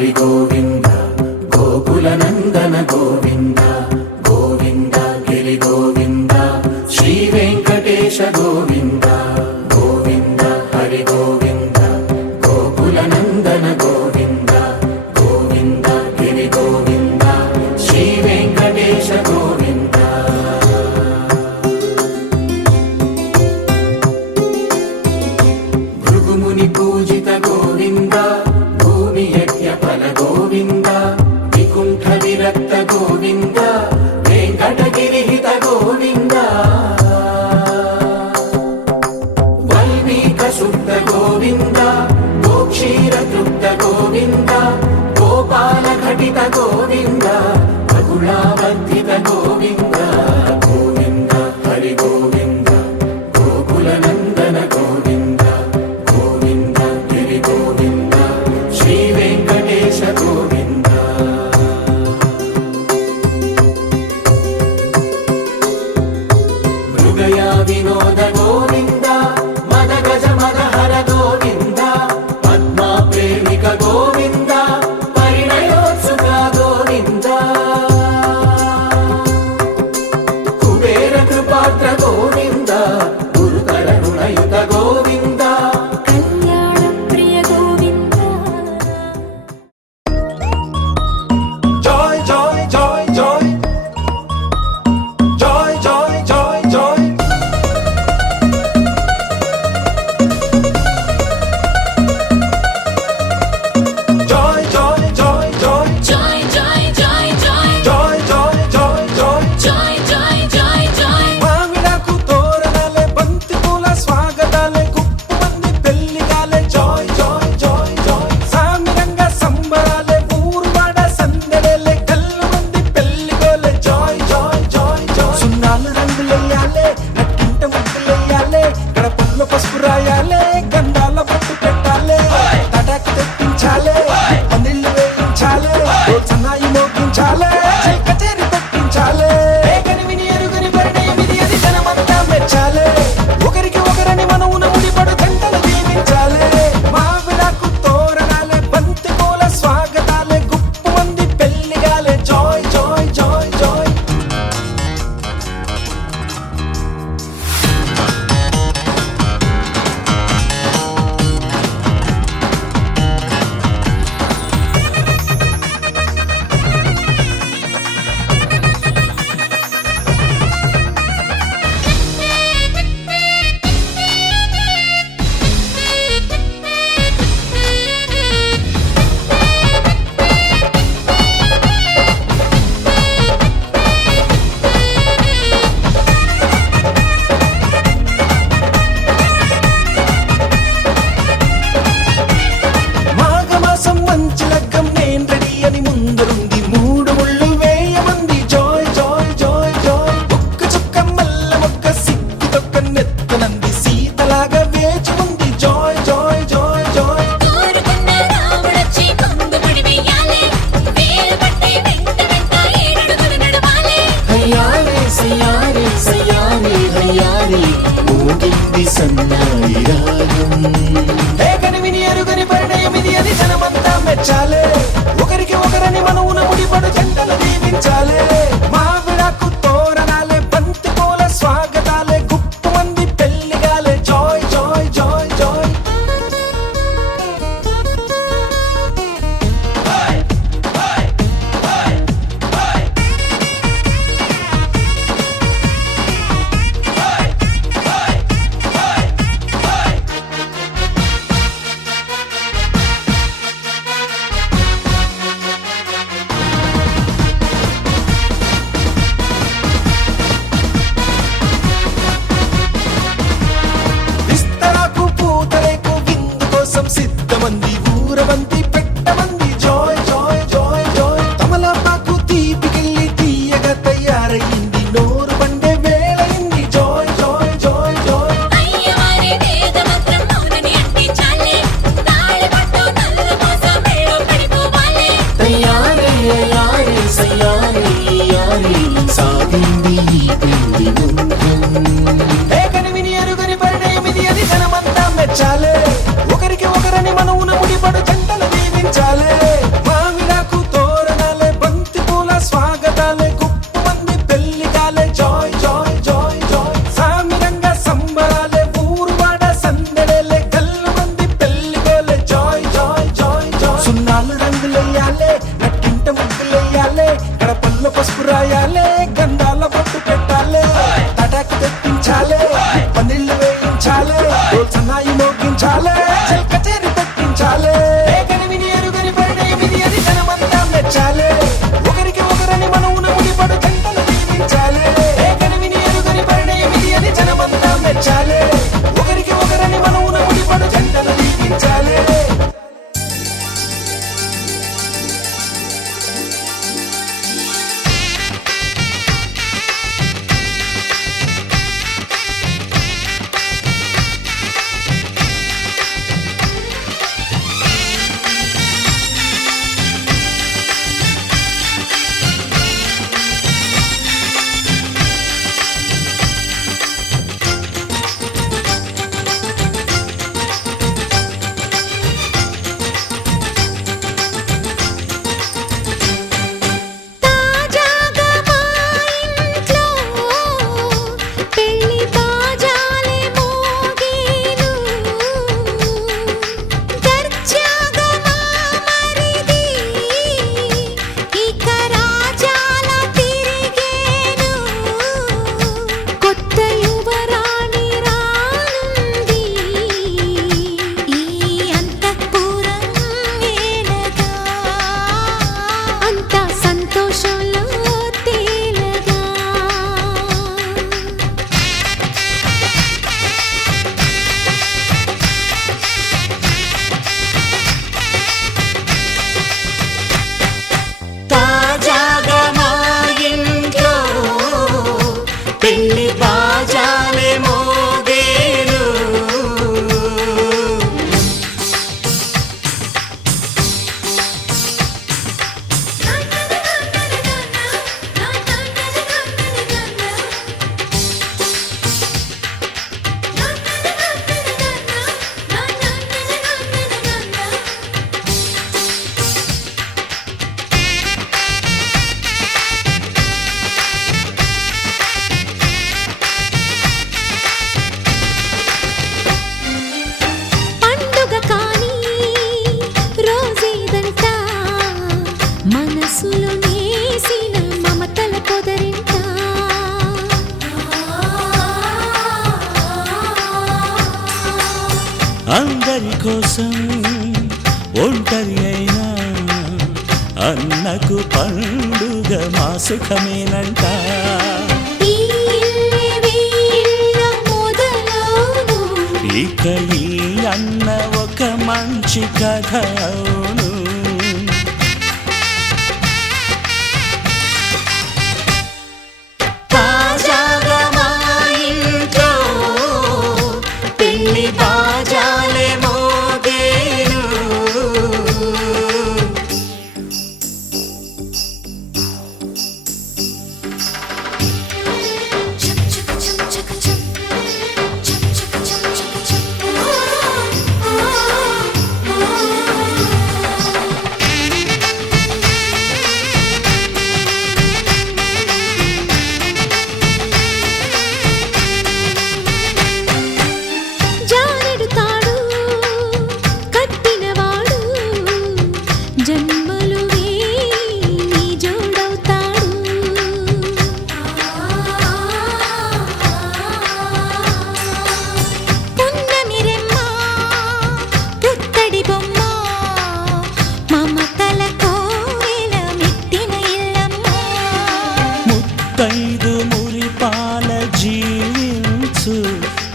హరి గోవింద గోకుల నందన గోవింద గోవింద గిరి గోవింద శ్రీ వెంకటేశ గోవింద గోవింద హరి గోవింద గోకుల నందన గోవింద గోవింద గిరి గోవింద శ్రీ వెంకటేశ గోవింద భృగుముని పూజిత గోవింద భూమి యజ్ఞ ఫల గోవింద వికుంఠ విరక్త గోవింద వెంకటగిరిహిత గోవింద వల్మీక శుద్ధ గోవింద గోక్షీర తృప్త గోవింద గోపాల ఘటిత గోవింద బహుళావర్ధిత గోవింద గోవింద హరి గోవింద గోకుల నందన గోవింద గోవింద గిరి గోవింద శ్రీ వెంకటేశ గోవింద మృగయా వినోద గోవింద మద గజ మద హర గోవింద పద్మా ప్రేమిక గోవింద పరిణయోత్సుక గోవింద కుబేర కృపాత్ర గోవింద గురుతర రుణయుత గోవింద కళ్యాణ ప్రియ Govinda Joy, joy, joy, joy. Joy, joy, joy, joy. Joy, joy, joy, joy. joy joy joy joy Joy, joy, joy, joy. joy joy joy joy మామిడాకు తోరణాలే బంతి పూల స్వాగతాలే గుప్పమంది పెళ్లిగాలే joy, joy, joy, joy. Saamiranga సంబరాలే ఊరువాడ సందడేలే కళ్ళమంది పెళ్లిగోలే joy, joy, joy, joy. సున్నాలు రంగులెయ్యాలే నట్టింట ముగ్గులెయ్యాలే గడపల్లో పసుపు రాయాలే గంధాల పట్టు పెట్టాలే తటాకు తెప్పించాలే పందిళ్ళు వేయించాలే సన్నాయి మోగించాలే కచేరి పెట్టించాలే కనివిని ఎరుగని పరిణయమిది అది జనమంతా మెచ్చాలే ఒకరికి ఒకరని మనవున ముడిపడు గంటలు దీవించాలే మావిడాకు తోరణాలే బంతి పూల స్వాగతాలే గుప్పమంది పెళ్లిగాలే జాయ్ జాయ్ జాయ్ జాయ్ మాఘమాసం మంచి లగ్గం నేను రెడీ అని ముందరుంది మూడు ముళ్ళు వేయమంది జాయ్ జాయ్ జాయ్ జాయ్ ఒక్క చుక్క మల్ల మొక్క సిక్కి తొక్క నెత్తనంది సీతలాగా వేచి ఉంది జాయ్ జాయ్ జాయ్ జాయ్ కోరుకున్న రాముడొచ్చి కొంగుముడి వెయ్యాలే వేలు పట్టి వెంట వెంట ఏడడుగులు నడవాలే హయ్యారే సయ్యారే సయ్యారే హయ్యారే ఊగింది సన్నాయి రాగం కనివిని ఎరుగని పరిణయమిది అది జనమంతా మెచ్చాలే ఒకరికి ఒకరని మనవున ముడిపడు జంటలు దీవించాలే మావిడాకు తోరణాలే బంతి పూల స్వాగతాలే గుప్పమంది పెళ్లిగాలే జాయ్ జాయ్ జాయ్ జాయ్ అందరి కోసం ఒంటరి అయినా అన్నకు పండుగ మా సుఖమేనంట. ఈ ఇల్లే వీళ్ళ మొదలవును. ఇక ఈ అన్న ఒక మంచి కథ అవును. తాజాగా మా ఇంట్లో పెళ్లి బాజాలే మోగేను. చక్ చక్ చక్ చక్ చక్. చక్ చక్ చక్ చక్ చక్. జారెడు తాడు కట్టినవాడు జన్మలు వేయి జోడవుతాడు. పున్నమి రెమ్మ పుత్తడి బొమ్మ మమతల కోవెల మెట్టిన ఇల్లమ్మ. ముత్తైదు మురిపాల జీవించు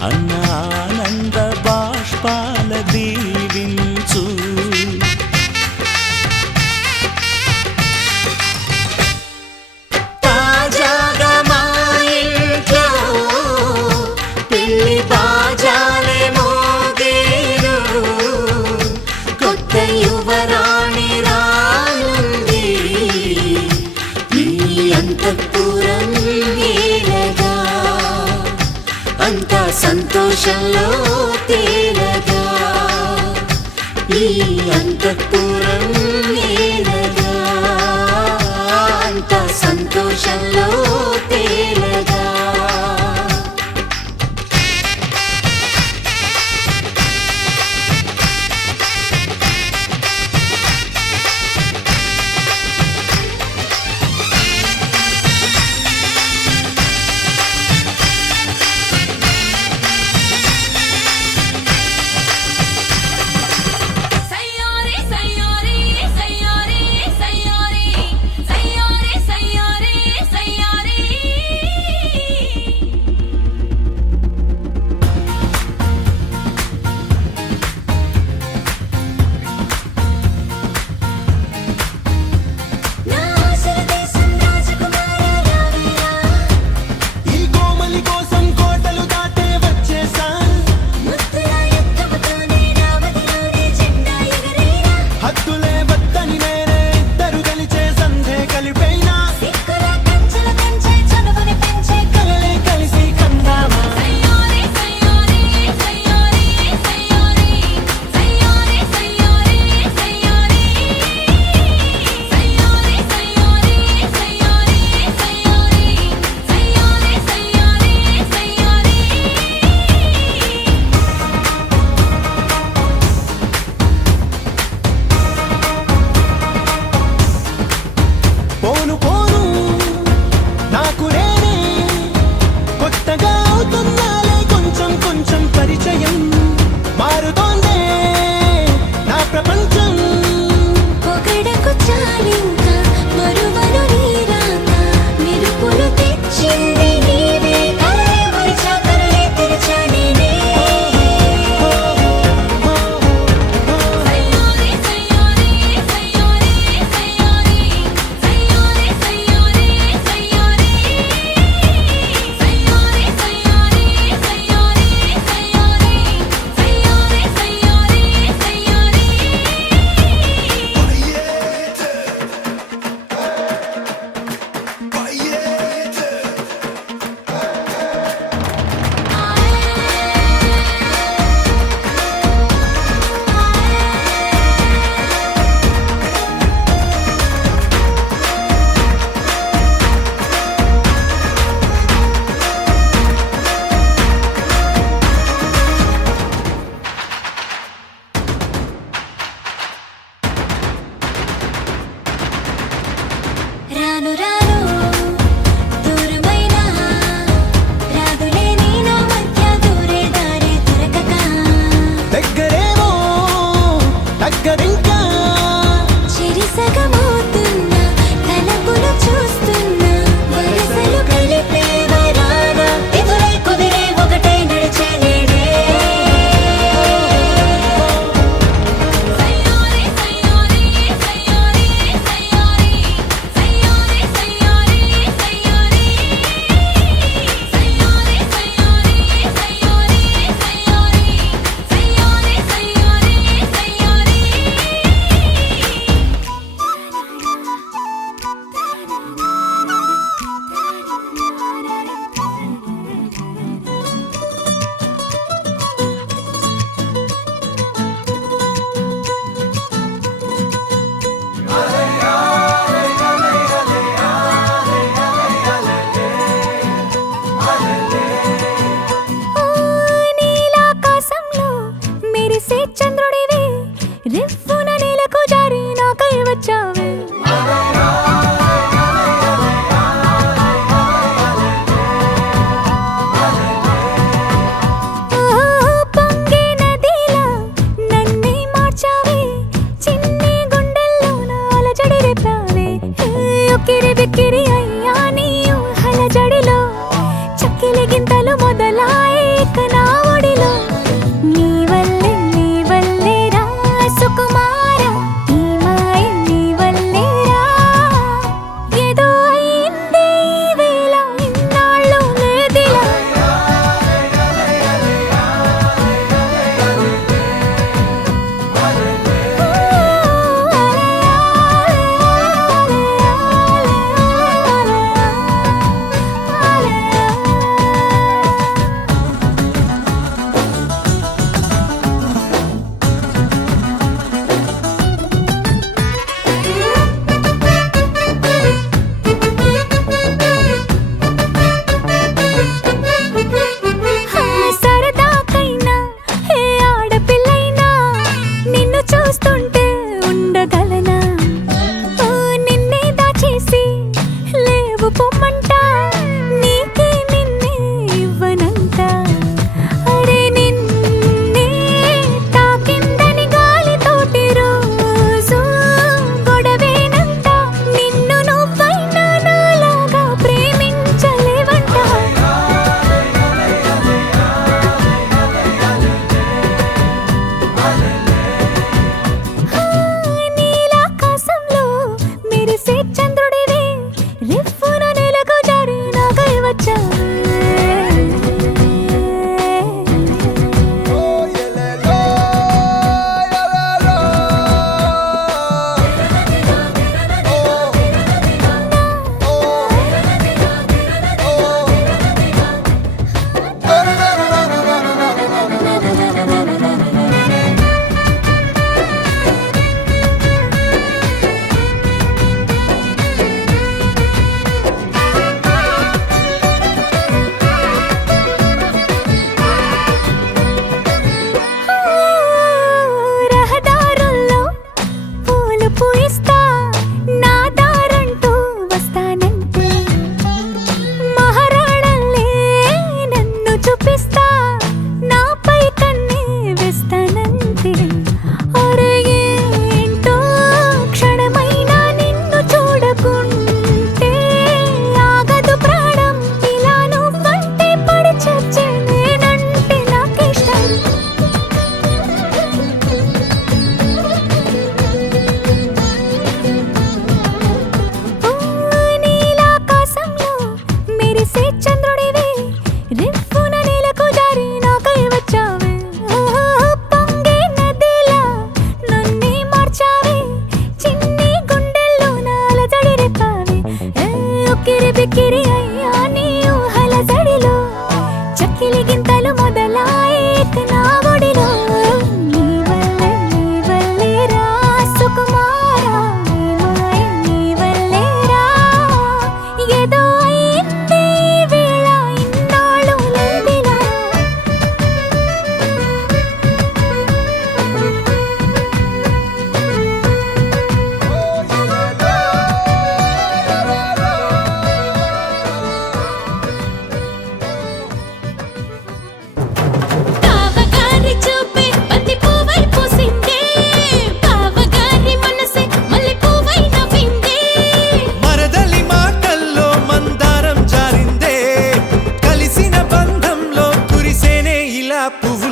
అన్న ఆనంద బాష్పాల దీవించు. తాజాగా మా ఇంట్లో పెళ్లి బాజాలే మోగేను. కొత్త యువరాణి రానుంది ఈ అంతఃపురం ఏలగా. అంతా సంతోషంలో తేలగా ఈ అంతఃపురం ఏలగా. అంతా సంతోషంలో తేలగా. సయ్యారే సయ్యారే సయ్యారే సయ్యారే సయ్యారే సయ్యారే సయ్యారే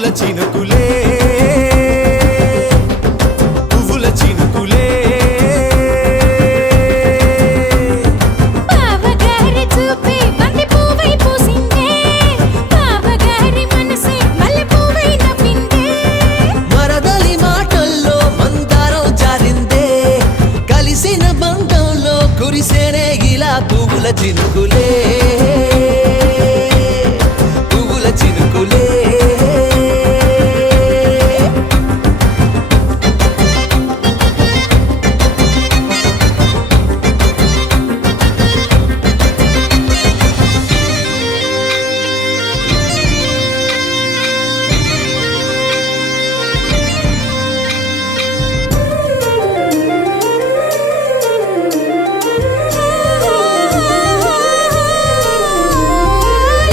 పువ్వుల చినుకులే పువ్వుల చినుకులే బావగారి చూపే బంతి పువ్వై పూసిందే బావగారి మనసే మల్లె పువ్వై నవ్విందే మరదలి మాటల్లో మందారం జారిందే కలిసిన బంధంలో కురిసేనే ఇలా పువ్వుల చినుకులే పువ్వుల చినుకులే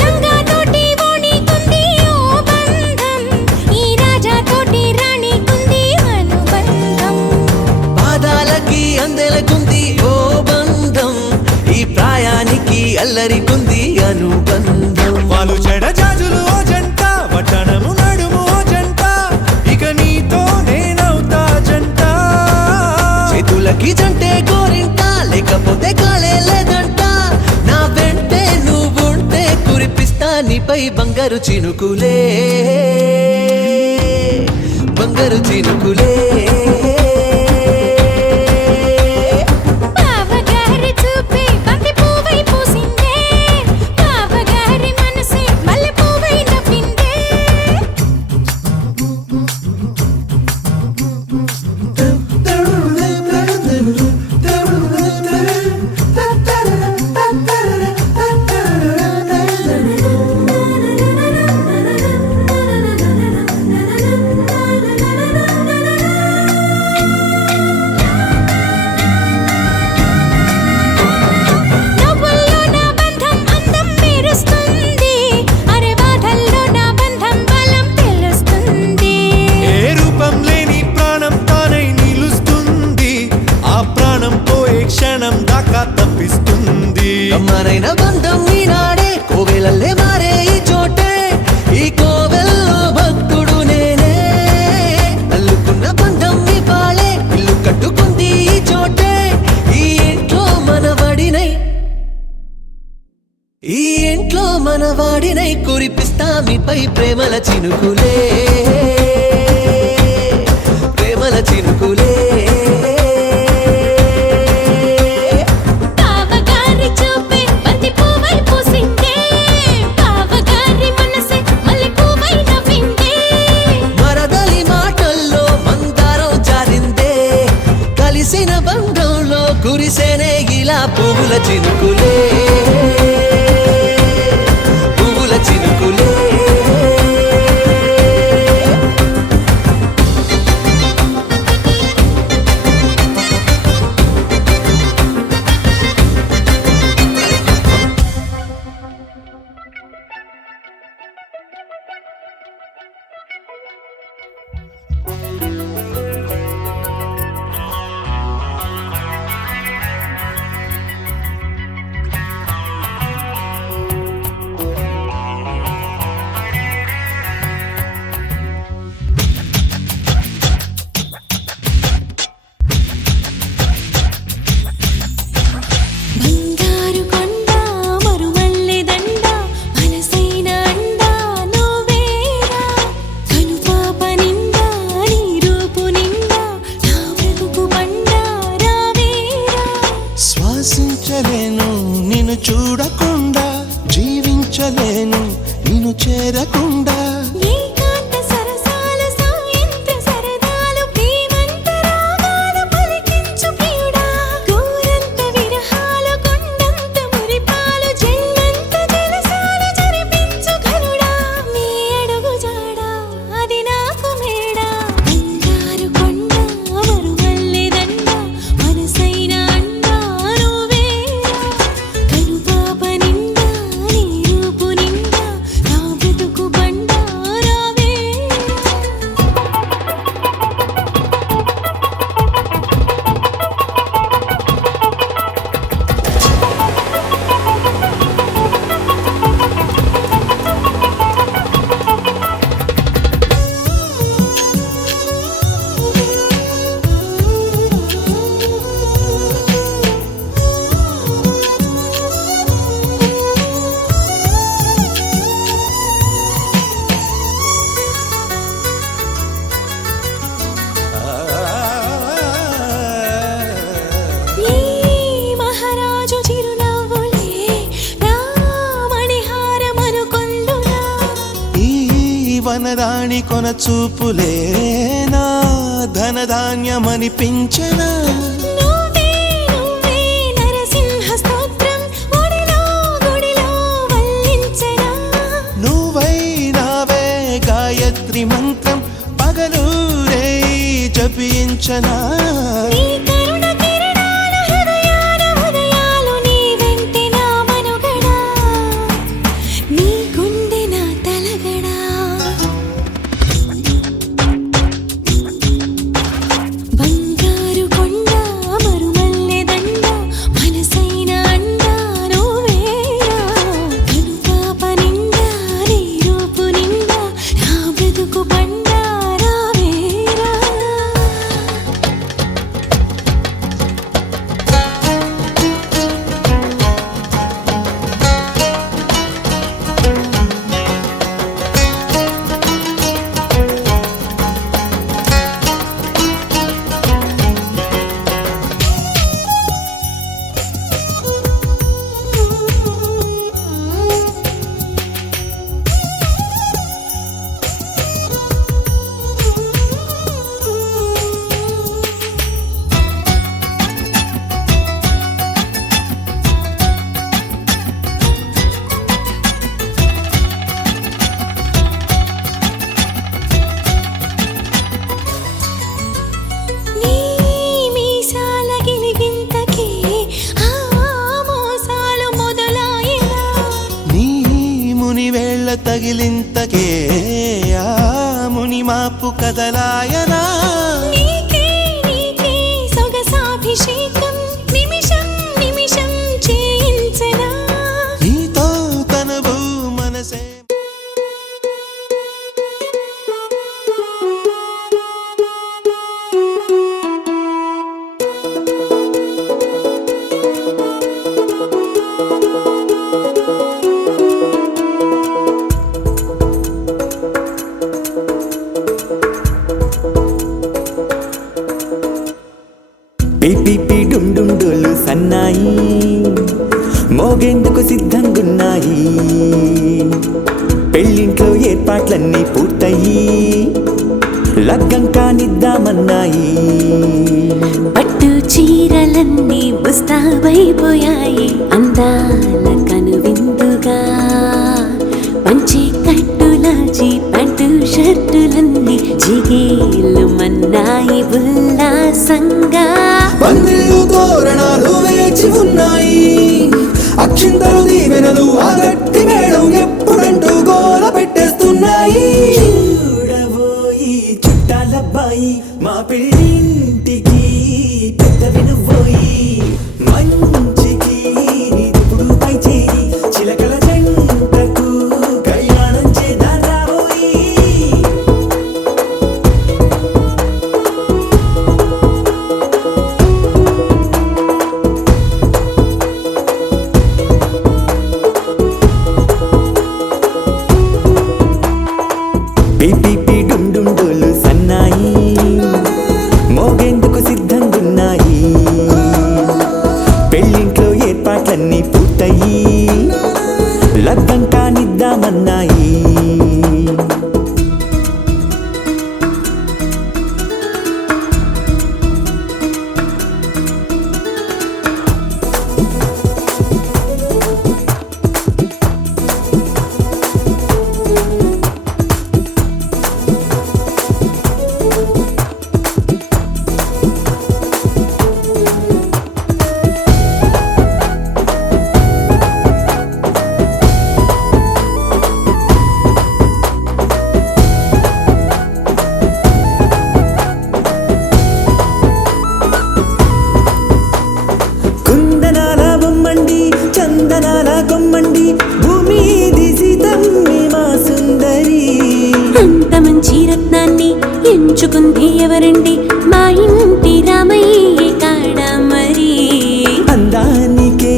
లంగా తోటి ఓణి కుంది ఓ బంధం ఈ రాజా తోటి రాణి కుంది అనుబంధం పాదాలకి అందెలకుంది ఓ బంధం ఈ ప్రాయానికి అల్లరికుంది అనుబంధం వాళ్ళు చెడజాజులు ఓ జంట వడ్డనము నడుము ఓ జంట ఇక నీతో నేనవుతా జంట చేతులకి జంటే గోరింట లేకపోతే కాలే లేదంట నా వెంటే నువ్వుంటే కురిపిస్తా నీపై బంగారు చినుకులే బంగారు చినుకులే బావగారి చూపే బంతి పువ్వై పూసిందే బావగారి మనసే మల్లె పువ్వై నవ్విందే నవ్వుల్లో నా బంధం అందం మెరుస్తుంది అరే బాధల్లో నా బంధం బలం తెలుస్తుంది ఏ రూపం లేని ప్రాణం తానై నిలుస్తుంది ఆ ప్రాణం పోయే క్షణం దాకా తప్పిస్తుంది అమ్మనైన బంధం ఈనాడే కోవెలల్లే మారే ఈ చోటే ఈ కోవెల్లో భక్తుడు నేనే అల్లుకున్న బంధం ఈ పాళే ఇల్లు కట్టుకుంది ఈ చోటే ఈ ఇంట్లో మనవాడినై ఈ ఇంట్లో మనవాడినై కురిపిస్తా మీపై ప్రేమల చినుకులే ప్రేమల చినుకులే బావగారి చూపే బంతి పువ్వై పూసిందే బావగారి మనసే మల్లె పువ్వై నవ్విందే మరదలి మాటల్లో మందారం జారిందే కలిసిన బంధంలో కురిసేనే ఇలా పువ్వుల చినుకులే పువ్వుల చినుకులే వనరాణి కొన చూపులేనా ధనధాన్యమనిపించనా నువ్వే నువ్వే నరసింహ స్తోత్రం ఒడిలో గుడిలో వల్లించనా నువ్వైనావే గాయత్రి మంత్రం పగలూరే జపించనా నీ కరుణ కిరణాల హృదయాల ఉదయాలు నీ వెంటే నా మనుగడా నీ గుండె నా తలగడా బంగారు కొండ మరుమల్లె దండ మనసైన అండ నువ్వేరా కనుపాప నిండా నీ రూపు నిండా నా బ్రతుకు పండ రావేరా నీ మీసాల గిలిగింతకే ఆ మోసాలు మొదలాయినా నీ ముని వేళ్ళ తగిలింతకే ఆ ముని మాపు కదలాయనా నీకే నీకే సొగసాభిషేకం నిమిషం నిమిషం చేయించనా నీతో తనవు మనసే పిపిపి డుమ్ డుమ్ డోలు సన్నాయి మోగేందుకు సిద్ధంగున్నాయి పెళ్ళింట్లో ఏర్పాట్లన్నీ పూర్తయి లగ్గం కానిద్దామన్నాయి పట్టు చీరలన్నీ ముస్తాబైపోయాయి అందాల కనువిందుగా పంచి కట్టులాచి పట్టు షర్టులన్నీ జిగేలు మన్నాయి ఉల్లాసంగా పందిళ్ళు తోరణాలు వేచి ఉన్నాయి అక్షింతలు దీవెనలు ఆ గట్టి మేడం ఎప్పుడంటూ గోల పెట్టేస్తున్నాయి చూడబోయి చుట్టాలబ్బాయి మా పెళ్ళింటికి పెద్ద వినుబోయి మంచికి ఇప్పుడు పై చేయి చిలకల జంటకు కళ్యాణం చేద్దాం రాబోయి పిపిపి డుమ్ డుమ్ డోలు సన్నాయి మోగేందుకు సిద్ధంగున్నాయి పెళ్ళింట్లో ఏర్పాట్లన్నీ పూర్తయి లగ్గం కానిద్దామన్నాయి కుందనాల బొమ్మండి చందనాల కొమ్మండి భూమి దిశితమ్మి మా సుందరి అంత మంచి రత్నాన్ని ఎంచుకుంది ఎవరండి మా ఇంటి రామయ్య కాడ మరి అందానికే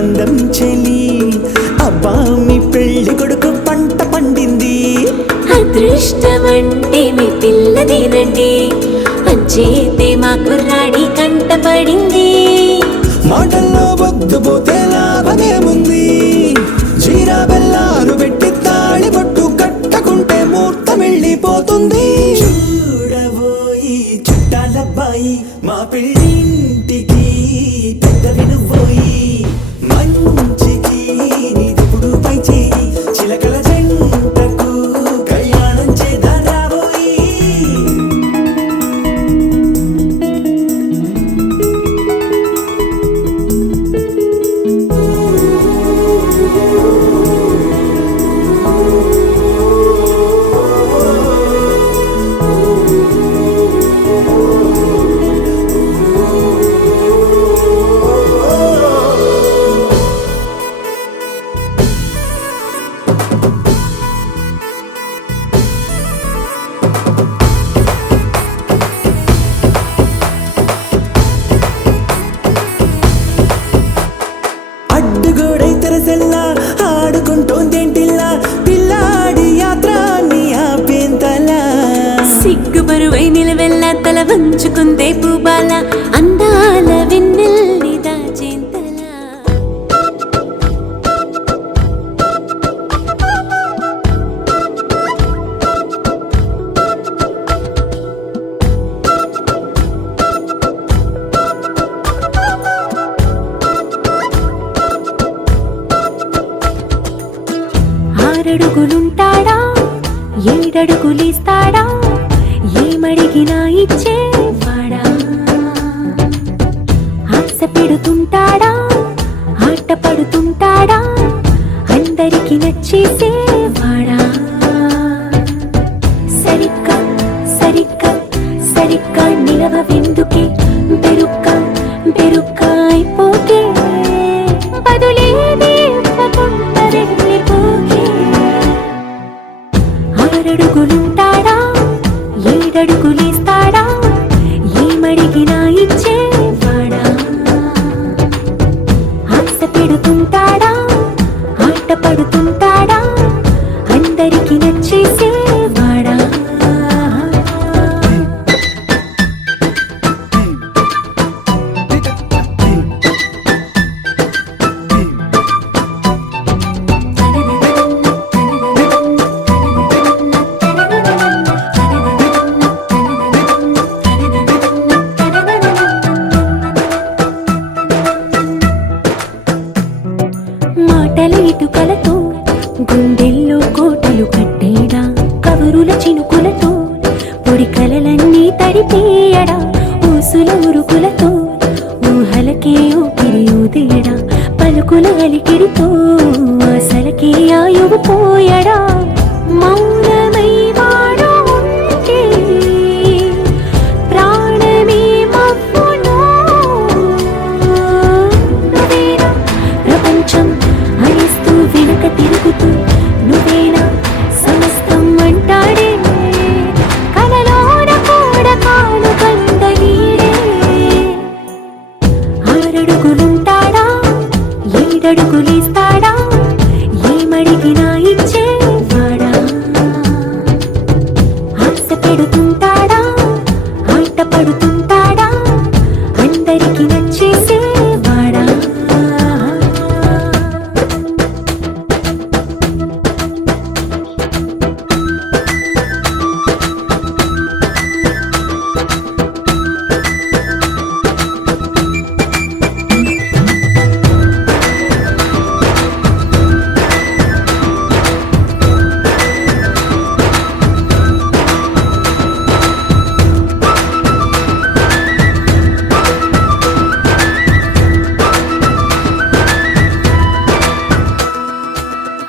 అందం చెలి అబ్బా మీ పెళ్లి కొడుకు పంట పండింది అదృష్టమంటే మీ పిల్లదేనండి అంచేతే మా కుర్రాడి కంటపడింది మాటల్లో బొద్దుపోతే లాభమేముంది జీరా బెల్లాలు పెట్టి తాళి బొట్టు కట్టకుంటే మూడు సిగ్గు బరువై నిలవెల్లా తల వంచుకుందే పూబాల అందాల వెన్నెల్లి దాచేంతలా ఆరడుగులుంటాడా ఏడడుగులిస్తాడా ఏమడిగినా ఇచ్చేవాడా ఆశ పెడుతుంటాడా ఆట పడుతుంటాడా అందరికి నచ్చేసేవాడా సరిగ్గా సరిగ్గా సరిగ్గా నిలవెందుకే బెరుక్క అయిపోకే బదులేది ఇవ్వకుండా వెళ్ళిపోకే ఆరడుగులుంటాడా ఏడడుగులిస్తాడా ఏమడిగినా ఇచ్చేవాడా ఆశ పెడుతుంటాడా ఆట పడుతుంటాడా అందరికి నచ్చేసేవాడా మాటల ఇటుకలతో గుండెల్లో కోటలు కట్టేడా కబురుల చినుకులతో పొడి కలలన్నీ తడిపేయడా ఊసుల ఉరుకులతో ఊహలకే ఊపిరి ఊదేయడా పలుకుల అలికిడితో ఆశలకే ఆయువు పోయడా మౌనమై వాడు ఉంటే ప్రాణమే మబ్బునో నువ్వేనా ప్రపంచం అనిస్తూ వెనుక తిరుగుతూ నువ్వేనా సమస్తం అంటాడే కలలోన కూడా కాను కందలీడే ఆరడుగులుంటాడా ఏడడుగులిస్తాడా ఏమడిగినా ఇచ్చేవాడా ఆశ పెడుతుంటాడా ఆట పడుతుంటాడా అందరికి నచ్చేసేవాడా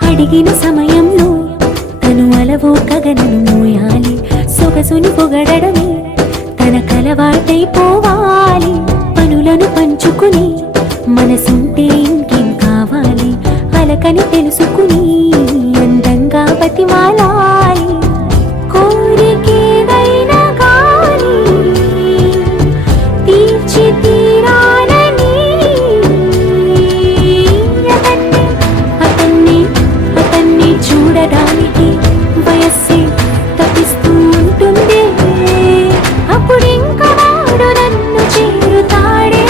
అడిగిన సమయంలో తను అలవో గగనను మోయాలి సొగసుని పొగడమే తన కలవాటైపోవాలి పనులను పంచుకుని మనసుంటే ఇంకేం కావాలి అలకని తెలుసుకుని అందంగా బతిమాలాలి కోరికేదైనా గాని తీర్చి తీరాలని అతన్ని చూడడానికి వయస్సే తప్పిస్తూ ఉంటుంది అప్పుడింకా వాడు నన్ను చేరుతాడే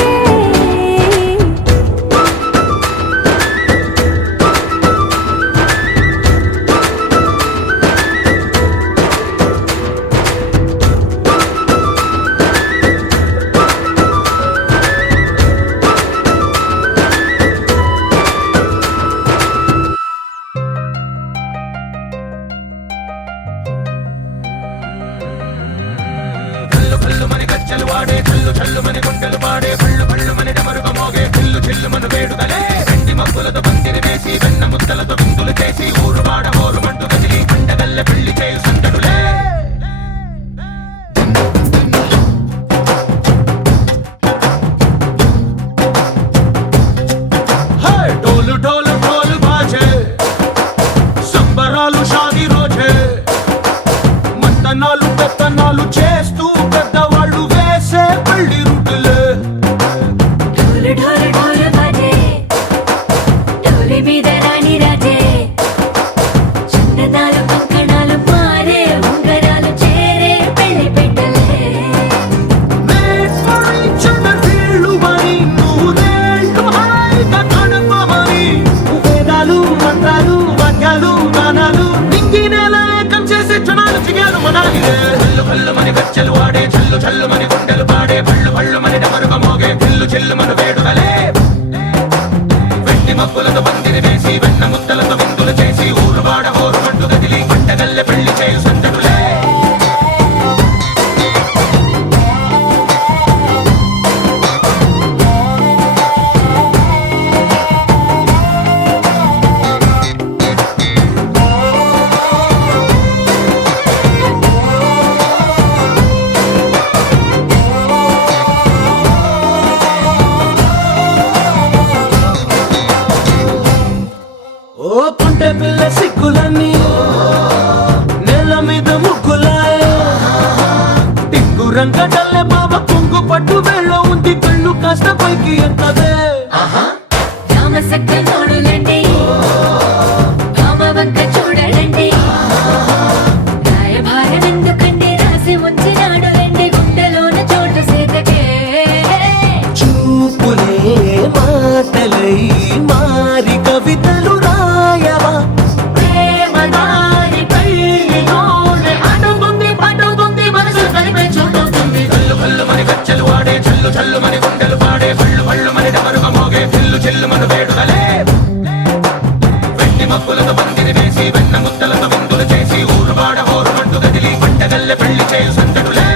ढोल ढोल ढोल बाजे సంబరాలు షాదీ రోజే మంతనాలు పెత్తనాలు చేస్తూ పెద్దవాళ్ళు వేసే పెళ్లి రుటులే ढोल ढोल ढोल बाजे ढोली మీద రాణి రాజే చందనాలు కంకణాలు మారే ఉంగరాలు చేరే చల్లుమని గుండెలు పాడే పళ్ళు పళ్ళుమని డమరుగ మోగే చిల్లు చిల్లుమను వేడుకలే వెండి మబ్బులతో పందిరి వేసి వెన్న ముద్దలతో విందులు చేసి ఊరువాడ హోరు మట్టు గదిలి పంటగల్లె పెళ్లి చేయు సందడులే ఓ పుంటె పిల్ల సిక్కులన్నీ నెల మీద ముగ్గులాయే టింగు రంగడల్లె బాబ కుంగు పట్టు వెళ్ళ ఉంది కళ్ళు కాస్త పైకి ఎత్తదే రామసక్క నోడులండి రామవంక చూడలండి రాయభారం ఎందుకండి రాసి ఉంచినాడు రండి గుండెలోన చోటు సేతకే చూపులే మాటలై మారి కవితలు రాయవా ప్రేమ దారి పైలోనే అడుగుంది పట్టుకుంది మనసు కలిపే చూడుతుంది కళ్ళు కళ్ళు మని గచ్చలు వాడే చల్లు చల్లు మని గుండెలు పాడే పళ్ళు పళ్ళు మని డమరుగ మోగే చిల్లు చిల్లు మను వేడుకలే వెండి మబ్బులతో పందిరి వేసి వెన్న ముద్దలతో విందులు చేసి ఊరువాడ హోరు మట్టు గదిలి పంటగల్లె పెళ్లి చేయు సందడులే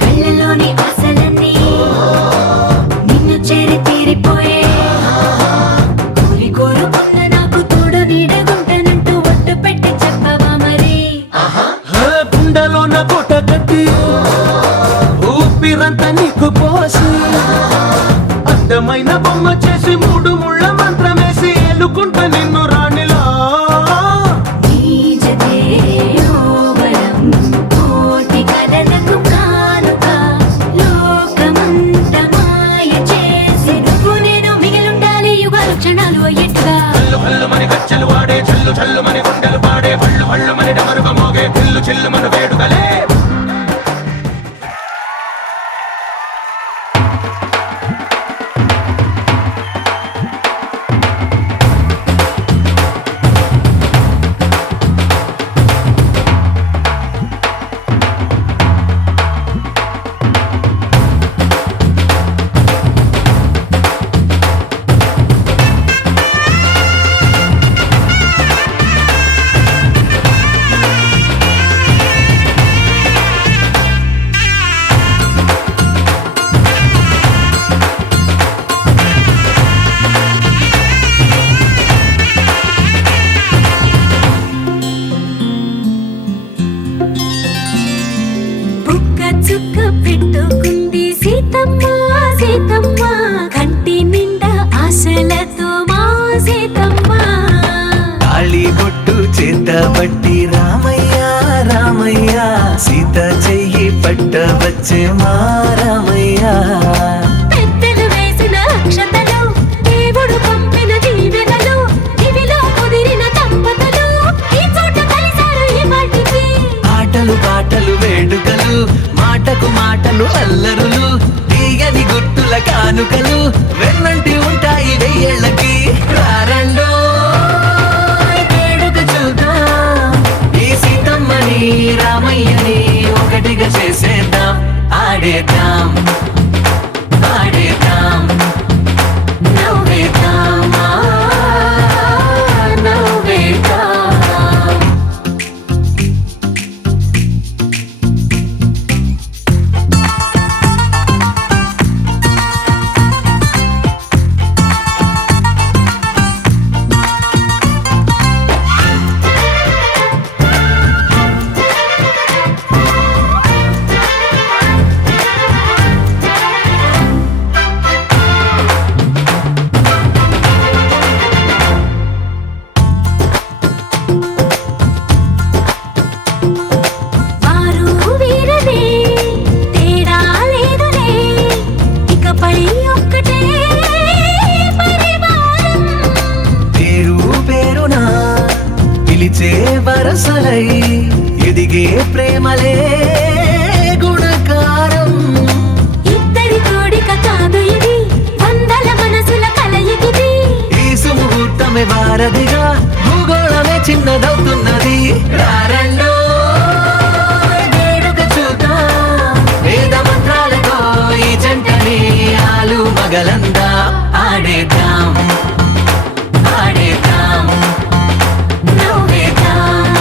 కళ్ళలోని ఆశలన్నీ నిన్ను చేరి తీరిపోయే కోరి కోరుకున్న నాకు తోడు నీడగుంటానంటూ ఒట్టు పెట్టి చెప్పవా మరి గుండెలోన కోట కట్టి ఊపిరంతా నీకు పోసి అందమైన బొమ్మ చేసి మూడు ముళ్ళ మంత్రమేసి ఎలుకుంటా నిన్ను రాణిలా నీజతే ఓవరం కోటి కథలకు కానుక లోకమంత మాయ చేసి నువ్వు నేను మిగిలుండాలి యుగాలు క్షణాలు అయ్యేట్టుగా కళ్ళు కళ్ళు మని గచ్చలు వాడే చల్లు చల్లు మని గుండెలు పాడే పళ్ళు పళ్ళు మని డమరుగ మోగే చిల్లు చిల్లు మను వేడుకలే బుక్క చుక్క పెట్టుకుంది సీతమ్మ సీతమ్మ కంటి నిండా ఆశలతో మా సీతమ్మ తాళి బొట్టు చేత బట్టి రామయ్య రామయ్య సీత చెయ్యి పట్ట వచ్చే మా రామయ్య పెద్దలు వేసిన అక్షతలు దేవుడు పంపిన దీవెనలు ఇవిలో కుదిరిన దంపతులు ఈ చోట కలిశారు ఈ వాటికి ఆటలు పాటలు వేడుకలు మాటకు మాటలు అల్లరులు తీయని గుర్తుల కానుకలు వెన్నంటి ఉంటాయి వెయ్యేళ్ళకి రారండో వేడుక చూద్దాం ఈ సీతమ్మని రామయ్యని ఒకటిగా చేసేద్దాం ఆడేద్దాం ఆడేద్దాం నవ్వేద్దాం నవ్వేద్దాం అసలై ఎదిగే ప్రేమలే గుణకారం. ఇద్దరి కోడిక కాదు ఇది, వందల మనసుల కలయికిది. ఈ సుముహూర్తమే వారధిగా భూగోళమే చిన్నదవుతున్నది. రారండో వేడుక చూద్దాం, వేద మంత్రాలతో ఈ జంటని ఆలు మగలందా ఆడేద్దాం ఆడేద్దాం నవ్వేద్దాం,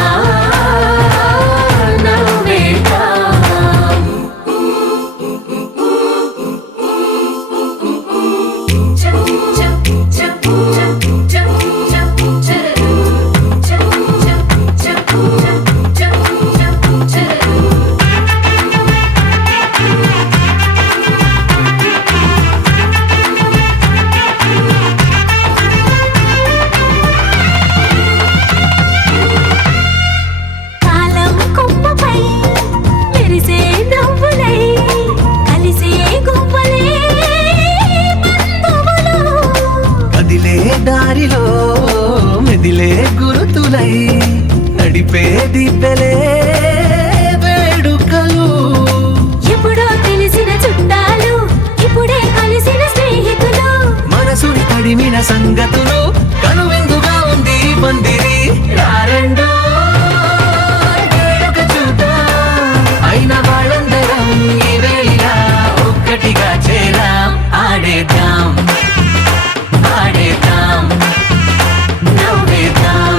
నవ్వేద్దాం. కాలం కొమ్మపై మెరిసే నవ్వులై కలిసే గువ్వలే బంధువులు. కదిలే దారిలో మెదిలే గురుతులై నడిపే దిబ్బెలే వేడుకలు. ఎప్పుడో తెలిసిన చుట్టాలు, ఇప్పుడే కలిసిన స్నేహితులు. మనసుని తడిమిన సంగతులు కనువిందుగా ఉంది ఈ పందిరి. రారండో వేడుక చూద్దాం, అయిన వాళ్ళందరం ఈ వేళ ఒక్కటిగా చేరాం. ఆడేద్దాం ఆడేద్దాం నవ్వేద్దాం,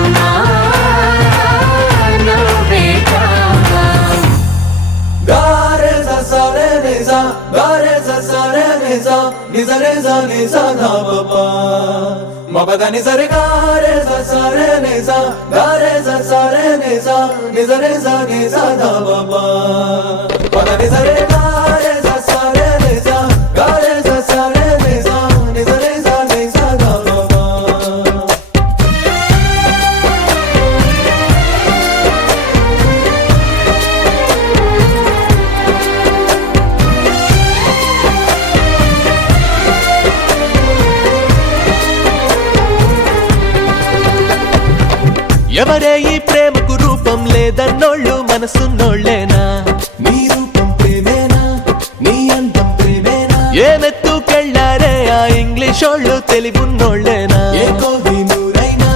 నవ్వేద్దాం. గారె సరే నిజా గారె సరే నిజా నిజ రేజా నిజా ధా పపా మబద నిజరే గారె సరే నిజా గారె సరే నిజా నిజ రేజా నిజా ధా పపా పద నిజరే గారె సరే నిజా గారె సరే నిజా నిజ రేజా నిజా ధా పపా. ఎవరే ఈ ప్రేమకు రూపం లేదన్నోళ్ళు మనసున్నోళ్ళేనా? నీ రూపం ప్రేమేనా, నీ అందం ప్రేమేనా, ఏమెత్తుకెళ్ళారే ఆ ఇంగ్లీషోళ్ళు తెలివున్నోళ్ళేనా? ఏ కోహినూరైనా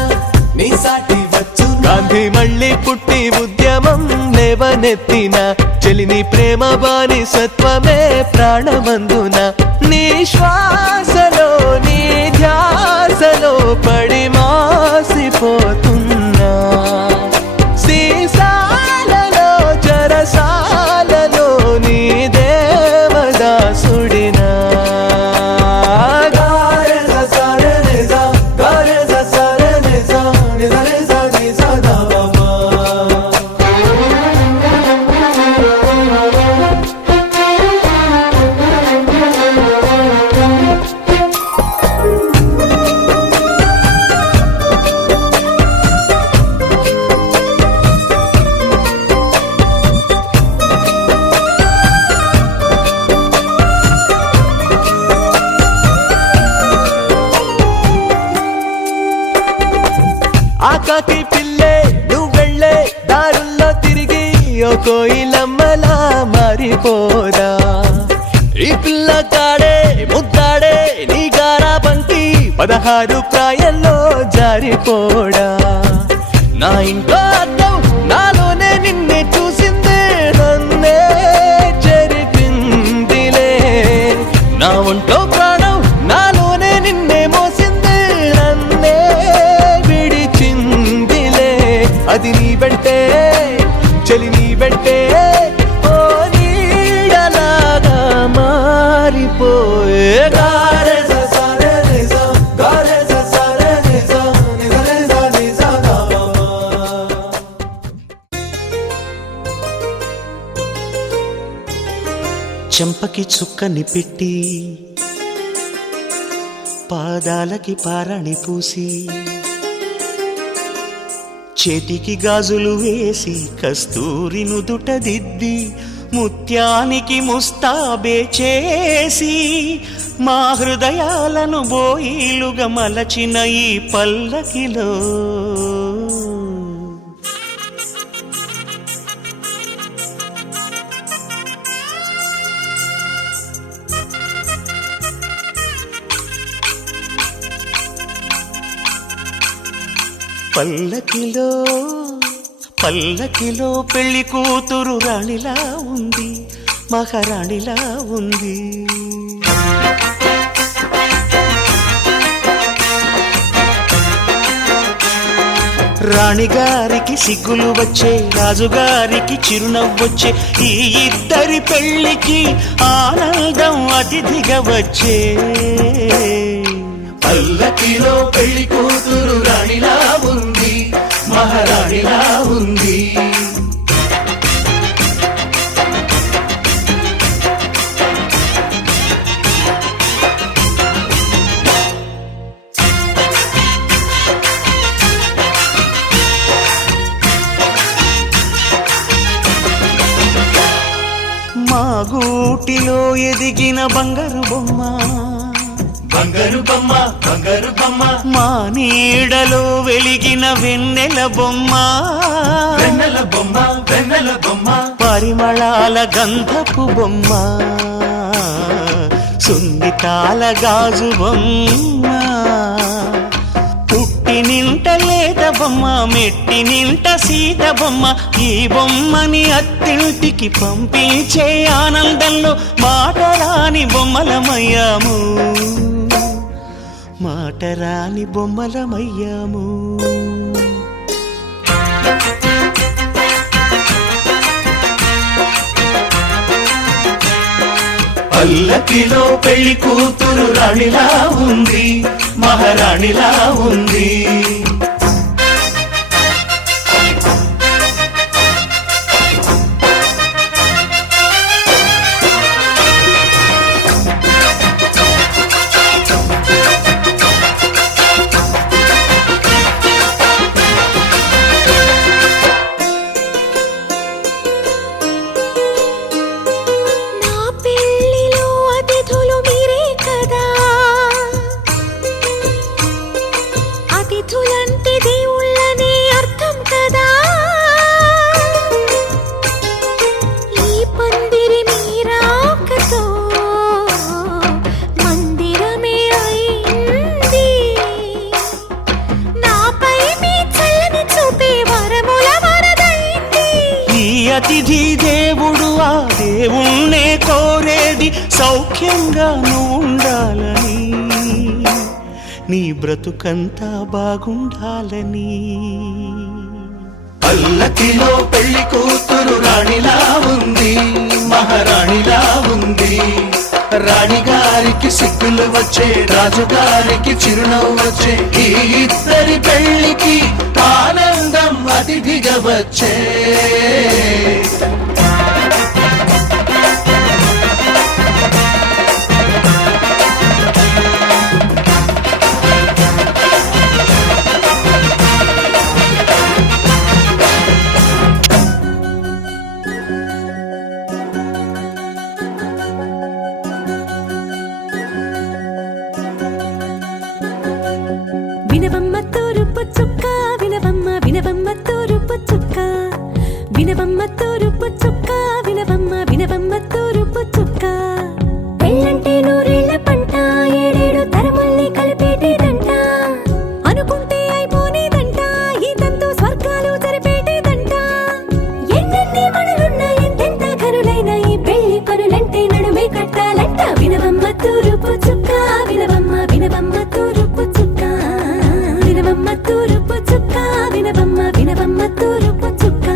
నీ సాటి వచ్చు. గాంధీ మళ్ళీ పుట్టి ఉద్యమం లేవనెత్తిన చెలిని ప్రేమ బానిసత్వమే ప్రాణమందున. నీ శ్వాసలో నీ ధ్యాసలో పడి మాసిపోతున్నా, సీసాలలో జరసాలలో నీ దేవదాసుడినా. గారె సరే నిజా గారె సరే నిజా నిజ రేజా నిజా ధా పపా. ఆకాకి పిల్లే నువ్వెళ్ళే దారుల్లో తిరిగి ఓ కోయిలమ్మలా మారిపోదా. ఈ పిల్ల కాడే ముద్దాడే నీ గారా బంతి 16 ప్రాయంలో జారిపోడా. నా ఇంట్లో అద్దం నాలోనే నిన్నే చూసిందే, నన్నే చెరిపిందిలే. నా ఒంట్లో ప్రాణం నాలోనే నిన్నే మోసిందే, నన్నే విడిచిందిలే. అది నీ వెంటే చెలి నీ వెంటే ఓ నీడలాగా మారిపోయే. గారె సరే నిజా గారె సరే నిజా నిజ రేజా నిజా ధా పపా. చెంపకి చుక్కని పెట్టి పాదాలకి పారణి పూసి చేతికి గాజులు వేసి కస్తూరి నుదుట దిద్ది ముత్యానికి ముస్తాబే చేసి మా హృదయాలను బోయిలుగా మలచిన ఈ పల్లకిలో పల్లకిలో పల్లకిలో పెళ్లి కూతురు రాణిలా ఉంది, మహారాణిలా ఉంది. రాణిగారికి సిగ్గులు వచ్చే, రాజుగారికి చిరునవ్వొచ్చే, ఈ ఇద్దరి పెళ్లికి ఆనందం అతిథిగా వచ్చే. పల్లకిలో పెళ్లి కూతురు రాణిలా ఉంది, మహారాణిలా ఉంది. మా గూటిలో ఎదిగిన బంగారు బొమ్మ, బంగారు బొమ్మ, బంగారు బొమ్మ, మా నీడలో వెలిగిన వెన్నెల బొమ్మ, వెన్నెల బొమ్మ, వెన్నెల బొమ్మ, పరిమళాల గంధపు బొమ్మ, సున్నితాల గాజు బొమ్మ, పుట్టి నింట లేత బొమ్మ, మెట్టి నింట సీత బొమ్మ. ఈ బొమ్మని అత్తింటికి పంపించే ఆనందంలో మాటరాని బొమ్మలమయ్యాము, మాటరాని బొమ్మలమయ్యాము. పల్లకిలో పెళ్లి కూతురు రాణిలా ఉంది, మహారాణిలా ఉంది. నా పెళ్లిలో అతిథులు మీరే కదా, అతిథులంటే దేవుళ్ళనే అర్థం కదా. ఈ పందిరి మీరాకతో మందిరమే అయింది. నాపై మీ చల్లని చూపే వరముల వరదైంది. ఈ అతిథి దేవుడు ఆ దేవుణ్ణే కోరేది సౌఖ్యంగా నువ్వు ఉండాలని, నీ బ్రతుకంతా బాగుండాలని. పల్లకిలో పెళ్లి కూతురు రాణిలా ఉంది, మహారాణిలా ఉంది. రాణిగారికి సిగ్గులు వచ్చే, రాజుగారికి చిరునవ్వు వచ్చే, ఈ ఇద్దరి పెళ్లికి ఆనందం అతిథిగా వచ్చే. వినవమ్మ తూరుపు చుక్క, వినవమ్మ వినవమ్మ తూరుపు చుక్క, వినవమ్మ తూరుపు చుక్క, వినవమ్మ వినవమ్మ తూరుపు చుక్క. పెళ్ళంటే నూరేళ్ల పంట, ఏడేడు తరముల్ని కలిపేటేదంట, అనుకుంటే అయిపోనేదంట, ఈ తంతు స్వర్గాలు జరిపేటేదంట. ఎన్నెన్ని మనులున్నా ఎంతెంత కనులైన ఈ పెళ్లి పనులంటే నడుమే కట్టాలంట. వినవమ్మ తూరుపు చుక్క, వినవమ్మ వినవమ్మ తూరుపు చుక్క, వినవమ్మ తూరుపు చుక్క, వినవమ్మ వినవమ్మ తూరుపు చుక్క.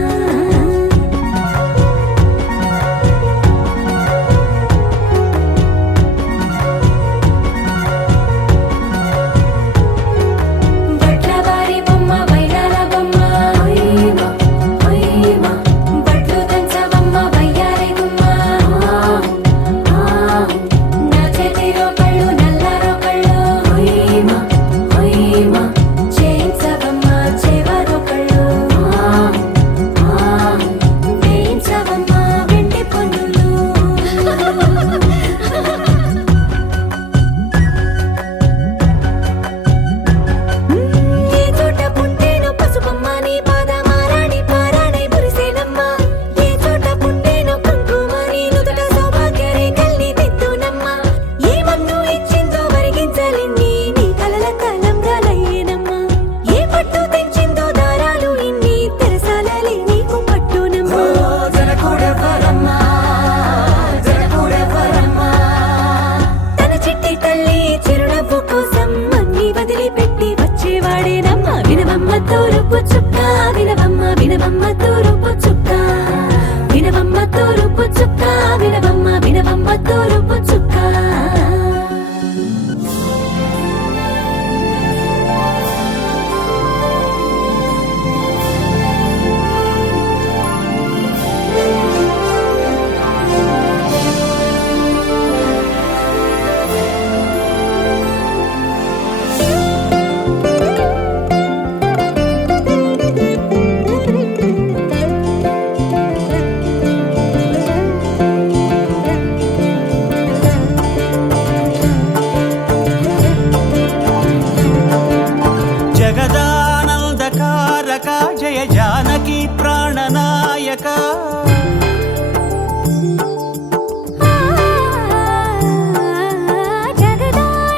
జయ జానకి ప్రాణనాయక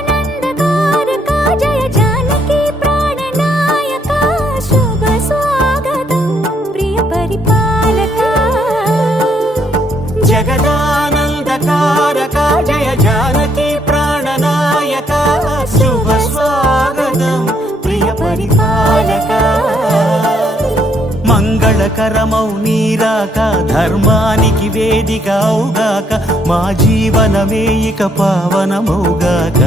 జగదానందకారక జయ జానకి ప్రాణనాయక శుభ స్వాగతం ప్రియ పరిపాలక జగదానందకారక జయ జానకి ప్రాణనాయక శుభ స్వాగతం ప్రియ పరిపాలక మంగళకరమౌ నీరాక ధర్మానికి వేదిక అవుగాక మా జీవనమే ఇక పావనమౌగాక